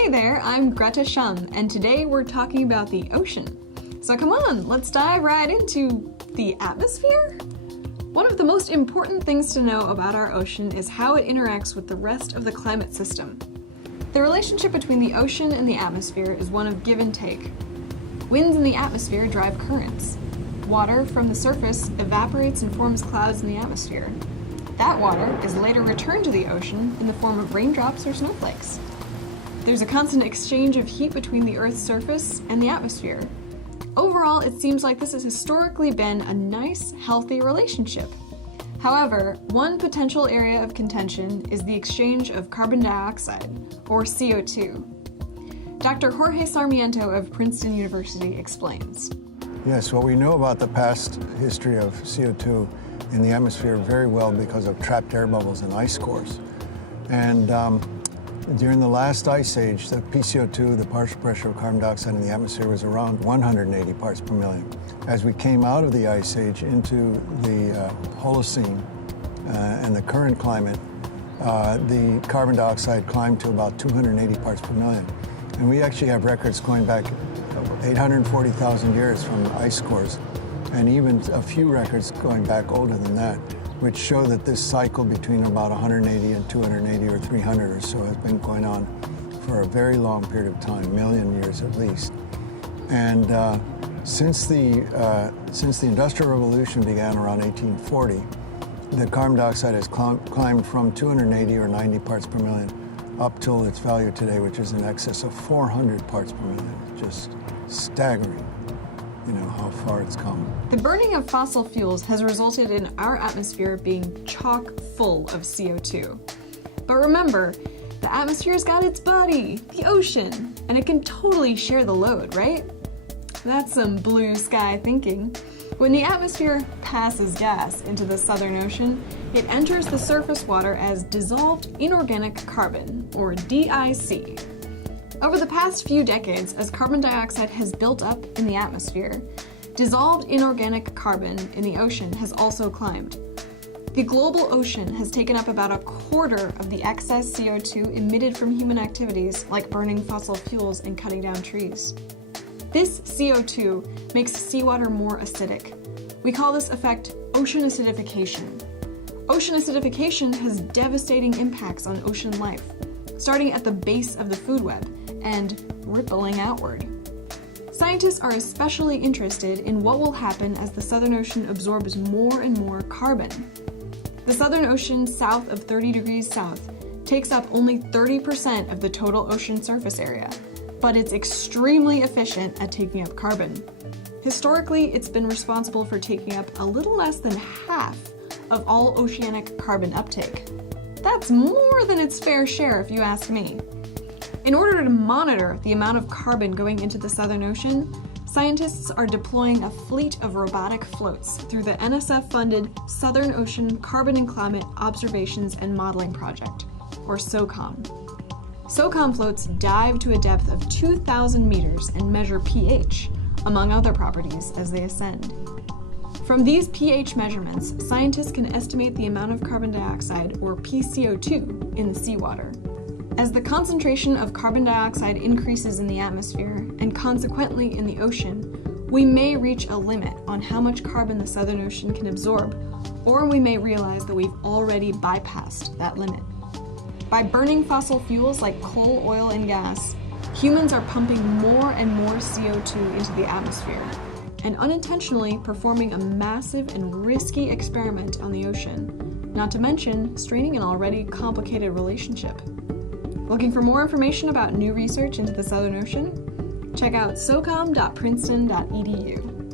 Hey there, I'm Greta Shum, and today we're talking about the ocean. So come on, let's dive right into the atmosphere. One of the most important things to know about our ocean is how it interacts with the rest of the climate system. The relationship between the ocean and the atmosphere is one of give and take. Winds in the atmosphere drive currents. Water from the surface evaporates and forms clouds in the atmosphere. That water is later returned to the ocean in the form of raindrops or snowflakes. There's a constant exchange of heat between the Earth's surface and the atmosphere. Overall, it seems like this has historically been a nice, healthy relationship. However, one potential area of contention is the exchange of carbon dioxide, or CO2. Dr. Jorge Sarmiento of Princeton University explains. Yes, well, we know about the past history of CO2 in the atmosphere very well because of trapped air bubbles and ice cores. And during the last ice age, the PCO2, the partial pressure of carbon dioxide in the atmosphere, was around 180 parts per million. As we came out of the ice age into the Holocene and the current climate, the carbon dioxide climbed to about 280 parts per million. And we actually have records going back 840,000 years from ice cores, and even a few records going back older than that, which show that this cycle between about 180 and 280 or 300 or so has been going on for a very long period of time, million years at least. And since the Industrial Revolution began around 1840, the carbon dioxide has climbed from 280 or 90 parts per million up till its value today, which is in excess of 400 parts per million. Just staggering, how far it's come. The burning of fossil fuels has resulted in our atmosphere being chock full of CO2. But remember, the atmosphere's got its buddy, the ocean, and it can totally share the load, right? That's some blue sky thinking. When the atmosphere passes gas into the Southern Ocean, it enters the surface water as dissolved inorganic carbon, or DIC. Over the past few decades, as carbon dioxide has built up in the atmosphere, dissolved inorganic carbon in the ocean has also climbed. The global ocean has taken up about a quarter of the excess CO2 emitted from human activities like burning fossil fuels and cutting down trees. This CO2 makes seawater more acidic. We call this effect ocean acidification. Ocean acidification has devastating impacts on ocean life, starting at the base of the food web and rippling outward. Scientists are especially interested in what will happen as the Southern Ocean absorbs more and more carbon. The Southern Ocean south of 30 degrees south takes up only 30% of the total ocean surface area, but it's extremely efficient at taking up carbon. Historically, it's been responsible for taking up a little less than half of all oceanic carbon uptake. That's more than its fair share, if you ask me. In order to monitor the amount of carbon going into the Southern Ocean, scientists are deploying a fleet of robotic floats through the NSF-funded Southern Ocean Carbon and Climate Observations and Modeling Project, or SOCOM. SOCOM floats dive to a depth of 2,000 meters and measure pH, among other properties, as they ascend. From these pH measurements, scientists can estimate the amount of carbon dioxide, or PCO2, in the seawater. As the concentration of carbon dioxide increases in the atmosphere, and consequently in the ocean, we may reach a limit on how much carbon the Southern Ocean can absorb, or we may realize that we've already bypassed that limit. By burning fossil fuels like coal, oil, and gas, humans are pumping more and more CO2 into the atmosphere, and unintentionally performing a massive and risky experiment on the ocean, not to mention straining an already complicated relationship. Looking for more information about new research into the Southern Ocean? Check out socom.princeton.edu.